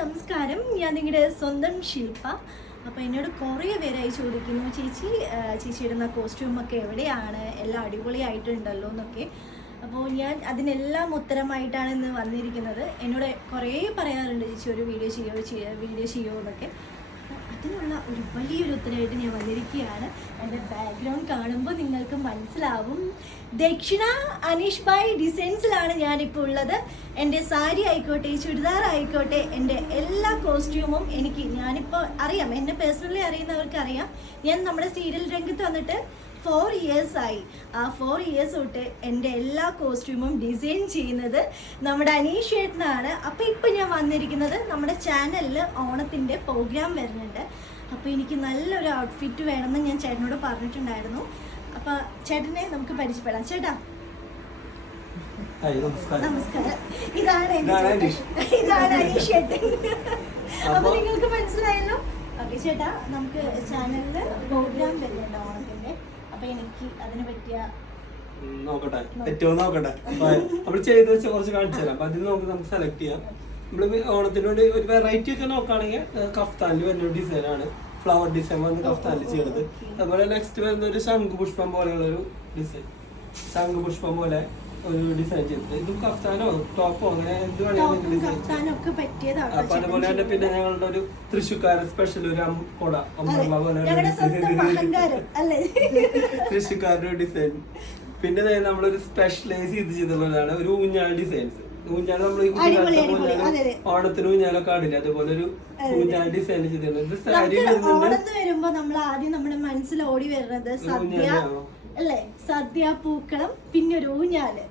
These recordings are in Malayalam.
നമസ്കാരം. ഞാൻ നിങ്ങളുടെ സ്വന്തം ശില്പ. അപ്പോൾ എന്നോട് കുറേ പേരായി ചോദിക്കുന്നു, ചേച്ചി ഇടുന്ന കോസ്റ്റ്യൂമൊക്കെ എവിടെയാണ്, എല്ലാം അടിപൊളിയായിട്ടുണ്ടല്ലോ എന്നൊക്കെ. അപ്പോൾ ഞാൻ അതിനെല്ലാം ഉത്തരമായിട്ടാണ് ഇന്ന് വന്നിരിക്കുന്നത്. എന്നോട് കുറേ പറയാറുണ്ട്, ചേച്ചി ഒരു വീഡിയോ ചെയ്യുമോ എന്നൊക്കെ. അതിനുള്ള ഒരു വലിയൊരു ഉത്തരവായിട്ട് ഞാൻ വന്നിരിക്കുകയാണ്. എൻ്റെ ബാക്ക്ഗ്രൗണ്ട് കാണുമ്പോൾ നിങ്ങൾക്ക് മനസ്സിലാവും. ദക്ഷിണ അനീഷ് ഭായ് ഡിസൈൻസിലാണ് ഞാനിപ്പോൾ ഉള്ളത്. എൻ്റെ സാരി ആയിക്കോട്ടെ, ചുരിദാർ ആയിക്കോട്ടെ, എൻ്റെ എല്ലാ കോസ്റ്റ്യൂമും ഞാനിപ്പോൾ അറിയാം, എന്നെ പേഴ്സണലി അറിയുന്നവർക്ക് അറിയാം. ഞാൻ നമ്മുടെ സീരിയൽ രംഗത്ത് വന്നിട്ട് 4 years ആയി. ആ 4 years തൊട്ട് എൻ്റെ എല്ലാ കോസ്റ്റ്യൂമും ഡിസൈൻ ചെയ്യുന്നത് നമ്മുടെ അനീഷ് ചേട്ടനാണ്. അപ്പോൾ ഇപ്പം ഞാൻ വന്നിരിക്കുന്നത്, നമ്മുടെ ചാനലിൽ ഓണത്തിൻ്റെ പ്രോഗ്രാം വരുന്നുണ്ട്. അപ്പോൾ എനിക്ക് നല്ലൊരു ഔട്ട്ഫിറ്റ് വേണമെന്ന് ഞാൻ ചേട്ടനോട് പറഞ്ഞിട്ടുണ്ടായിരുന്നു. അപ്പോൾ ചേട്ടനെ നമുക്ക് പരിചയപ്പെടാം. ചേട്ടാ നമസ്കാരം. ഇതാണ് അനീഷ് ചേട്ടൻ. അപ്പോൾ നിങ്ങൾക്ക് മനസ്സിലായല്ലോ. ഓക്കെ ചേട്ടാ, നമുക്ക് ചാനലിൽ പ്രോഗ്രാം വരുന്നുണ്ട് ഓണത്തിൻ്റെ. അപ്പൊ എനിക്ക് അതിനെ പറ്റിയ നോക്കട്ടെ നമ്മൾ ചെയ്ത് വെച്ച കുറച്ച് കാണിച്ചു തരാം. അപ്പൊ അതിൽ നമുക്ക് സെലക്ട് ചെയ്യാം. നമ്മള് ഓണത്തിന് വേണ്ടി ഒരു വെറൈറ്റി ഒക്കെ നോക്കുകയാണെങ്കിൽ കഫ്താനിൽ വരുന്ന ഒരു ഡിസൈനാണ്, ഫ്ലവർ ഡിസൈൻ വന്ന് കഫ്താനിൽ ചെയ്യുന്നത്. അതുപോലെ നെക്സ്റ്റ് വരുന്ന ഒരു ശംഖുപുഷ്പം പോലെയുള്ള ഒരു ഡിസൈൻ, ശംഖുപുഷ്പം പോലെ ഒരു ഡിസൈൻ ചെയ്തത്. ഇതും കഫ്താനോ ടോപ്പോ അങ്ങനെ എന്ത് വേണമെങ്കിലും ഡിസൈൻ. അപ്പൊ അതുപോലെ തന്നെ പിന്നെ ഞങ്ങളുടെ ഒരു തൃശ്ശൂക്കാരൻ സ്പെഷ്യൽ ഒരു കൊട അമ്പ പോലെ തൃശ്ശൂക്കാരുടെ ഒരു ഡിസൈൻ. പിന്നെ നമ്മളൊരു സ്പെഷ്യലൈസ് ചെയ്തിട്ടുള്ളതാണ് ഒരു ഊഞ്ഞാൽ ഡിസൈൻസ്. ഊഞ്ഞാൽ നമ്മൾ ഓണത്തിന് ഊഞ്ഞാലൊക്കെ ആടില്ല, അതുപോലെ ഒരു ഊഞ്ഞാൽ ഡിസൈൻ ചെയ്തിട്ടുണ്ട്. ഇത് സാരി വരുമ്പോ നമ്മൾ ആദ്യം നമ്മുടെ മനസ്സിൽ ഓടി വരുന്നത് സദ്യ അല്ലേ, സദ്യ, പൂക്കളം, പിന്നെ ഒരു ഊഞ്ഞാല്.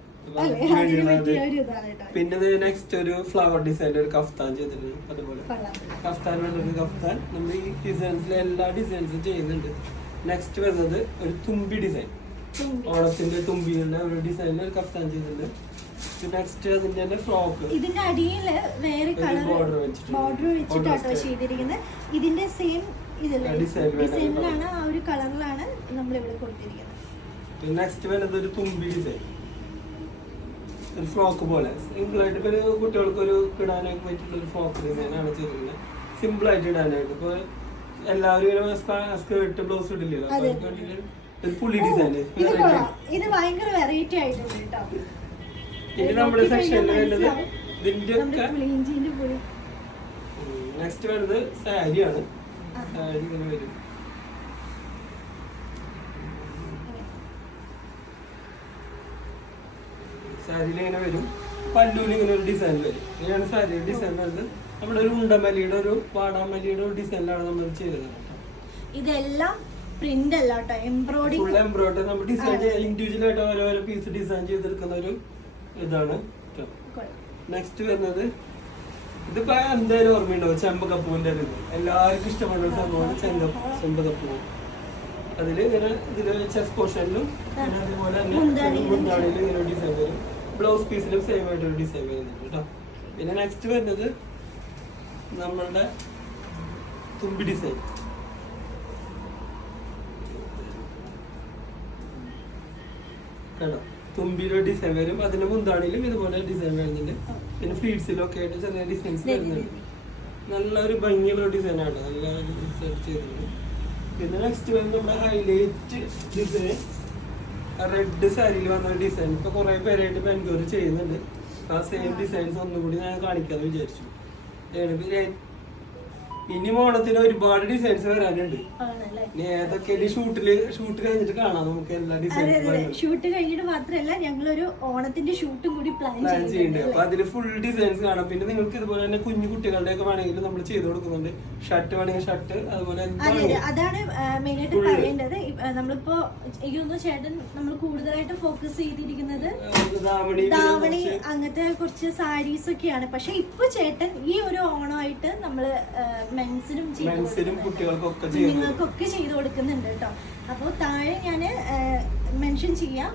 പിന്നെ നെക്സ്റ്റ് ഒരു ഫ്ലവർ ഡിസൈൻ ഒരു കഫ്താൻ ചെയ്തിട്ടുണ്ട്. അതുപോലെ കഫ്താൻ വേണ്ടൊരു കഫ്താൻ നമ്മൾ ഈ ഡിസൈൻസിലെ എല്ലാ ഡിസൈൻസും ചെയ്യുന്നുണ്ട്. നെക്സ്റ്റ് വരുന്നത് ഒരു തുമ്പി ഡിസൈൻ, ഓണത്തിന്റെ തുമ്പിയുടെ ഒരു ഡിസൈനിൽ ഒരു കഫ്താൻ ചെയ്തിട്ടുണ്ട്. നെക്സ്റ്റ് അതിന്റെ ഫ്രോക്ക്, ഇതിന്റെ അടിയില് വേറെ ബോർഡർ വെച്ചിട്ടാട്ടോ ചെയ്തിരിക്കുന്നത്. ഇതിന്റെ സെയിം ഡിസൈനിലാണ്, ആ ഒരു കളറിലാണ് നമ്മൾ ഇവിടെ കൊടുത്തിരിക്കുന്നത്. നെക്സ്റ്റ് വരുന്നത് ഒരു തുമ്പി ഡിസൈൻ, ഒരു ഫ്രോക്ക് പോലെ സിമ്പിൾ ആയിട്ട് ഇപ്പൊ കുട്ടികൾക്ക് ഒരു ഇടാനൊക്കെ പറ്റിയിട്ടുള്ള ഒരു ഫ്രോക്ക് ഡിസൈനാണ് ചെയ്തിട്ടുള്ളത്. സിമ്പിൾ ആയിട്ട് ഇടാനായിട്ട് ഇപ്പൊ എല്ലാവരും ഇങ്ങനെ സ്കേർട്ട് ബ്ലൗസ് ഇടില്ലല്ലോ, ഒരു പുള്ളി ഡിസൈൻ. ഇത് ഭയങ്കര വെറൈറ്റി ആയിട്ടുണ്ട് കേട്ടോ. ഇനി നമ്മുടെ സെക്ഷനിൽ വരുന്നത് ഇതിന്റെ ഒക്കെ നെക്സ്റ്റ് വരുന്നത് സാരിയാണ്. സാരി ഇങ്ങനെ വരും, സാരിയിൽ ഇങ്ങനെ വരും, പല്ലൂല് ഇങ്ങനെ ഒരു ഡിസൈൻ വരും. ഇങ്ങനെയാണ് സാരി ഡിസൈൻ വരുന്നത്. നമ്മുടെ ഒരു ഉണ്ടമല്ലിയുടെ ഒരു വാടാമല്ലിയുടെ ഒരു ഡിസൈനിലാണ് നമ്മൾ ചെയ്തത്. ഇതെല്ലാം പ്രിന്റ് അല്ല കേട്ടോ, എംബ്രോയിഡറി, ഫുൾ എംബ്രോയിഡറി. നമ്മൾ ഡിസൈൻ ഇൻഡിവിജ്വൽ ആയിട്ട് ഓരോ പീസ് ഡിസൈൻ ചെയ്തെടുക്കുന്ന ഒരു ഇതാണ്. നെക്സ്റ്റ് വരുന്നത് ഇതിപ്പോ എന്തായാലും ഓർമ്മയുണ്ടാവും, ചെമ്പകപ്പൂവിന്റെ ഒരു എല്ലാവർക്കും ഇഷ്ടപ്പെടുന്ന ഒരു സംഭവമാണ് ചെമ്പകപ്പൂ. അതില് ഇങ്ങനെ ഇതില് ചെസ്റ്റ് പോർഷനിലും അതുപോലെ തന്നെ മുന്താണിയിലും ഇങ്ങനെ ഡിസൈൻ വരും. ബ്ലൗസ് പീസിലും സെയിം ആയിട്ടൊരു ഡിസൈൻ വരുന്നുണ്ട് കേട്ടോ. പിന്നെ നെക്സ്റ്റ് വരുന്നത് നമ്മളുടെ തുമ്പി ഡിസൈൻ. കേട്ടോ, തുമ്പിയുടെ ഡിസൈൻ വരും. അതിന്റെ മുന്താണിയിലും ഇതുപോലെ ഡിസൈൻ വരുന്നുണ്ട്. പിന്നെ ഫ്ലീറ്റ്സിലും ഒക്കെ ആയിട്ട് ചെറിയ ഡിസൈൻസ് വരുന്നുണ്ട്. നല്ലൊരു ഭംഗിയുള്ള ഡിസൈനാണ്, നല്ല ഡിസൈൻ ചെയ്തിട്ടുണ്ട്. പിന്നെ നെക്സ്റ്റ് വരുന്നത് നമ്മുടെ ഹൈലൈറ്റ് ഡിസൈൻ, റെഡ് സാരിയിൽ വന്ന ഡിസൈൻ. ഇപ്പൊ കുറെ പേരായിട്ട് എൻക്വയറി ചെയ്യുന്നുണ്ട്. ആ സെയിം ഡിസൈൻസ് ഒന്നുകൂടി ഞാൻ കാണിക്കാന്ന് വിചാരിച്ചു. ഇനി ഓണത്തിന് ഒരുപാട് ഡിസൈൻസ് വരാനുണ്ട്. ഏതൊക്കെ ഷൂട്ട് കഴിഞ്ഞിട്ട് കാണാം നമുക്ക് എല്ലാ ഡിസൈൻസും. ഷൂട്ട് കഴിഞ്ഞിട്ട് മാത്രമല്ല, ഞങ്ങളൊരു ഓണത്തിന്റെ ഷൂട്ടും കൂടി പ്ലാൻ ചെയ്യുന്നുണ്ട്. അപ്പൊ അതില് ഫുൾ ഡിസൈൻസ് കാണാം. പിന്നെ നിങ്ങൾക്ക് ഇതുപോലെ തന്നെ കുഞ്ഞു കുട്ടികളുടെ ഒക്കെ വേണമെങ്കിൽ നമ്മൾ ചെയ്ത് കൊടുക്കുന്നുണ്ട്. ഷർട്ട് വേണമെങ്കിൽ ഷർട്ട്, അതുപോലെ അതാണ് മെയിൻ ആയിട്ട് പറയേണ്ടത്. നമ്മളിപ്പോ എനിക്കൊന്നും ചേട്ടൻ നമ്മൾ കൂടുതലായിട്ട് ഫോക്കസ് ചെയ്തിരിക്കുന്നത് ധാവണി അങ്ങനത്തെ കുറച്ച് സാരീസ് ഒക്കെയാണ്. പക്ഷെ ഇപ്പൊ ചേട്ടൻ ഈ ഒരു ഓണമായിട്ട് നമ്മള് മെൻസിനും കുട്ടികൾക്കൊക്കെ ചെയ്ത് കൊടുക്കുന്നുണ്ട് കേട്ടോ. അപ്പോൾ താഴെ ഞാൻ മെൻഷൻ ചെയ്യാം,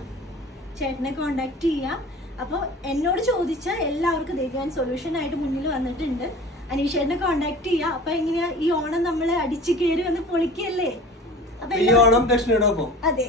ചേട്ടനെ കോണ്ടാക്ട് ചെയ്യാം. അപ്പോൾ എന്നോട് ചോദിച്ചാൽ എല്ലാവർക്കും ഞാൻ സൊല്യൂഷൻ ആയിട്ട് മുന്നിൽ വന്നിട്ടുണ്ട്. അനീഷ് ചേട്ടനെ കോണ്ടാക്ട് ചെയ്യാം. അപ്പൊ എങ്ങനെയാ ഈ ഓണം നമ്മള് അടിച്ചു കയറി വന്ന് പൊളിക്കല്ലേ. അപ്പൊ ഈ ഓണം ദക്ഷിണയോടൊപ്പം അതെ.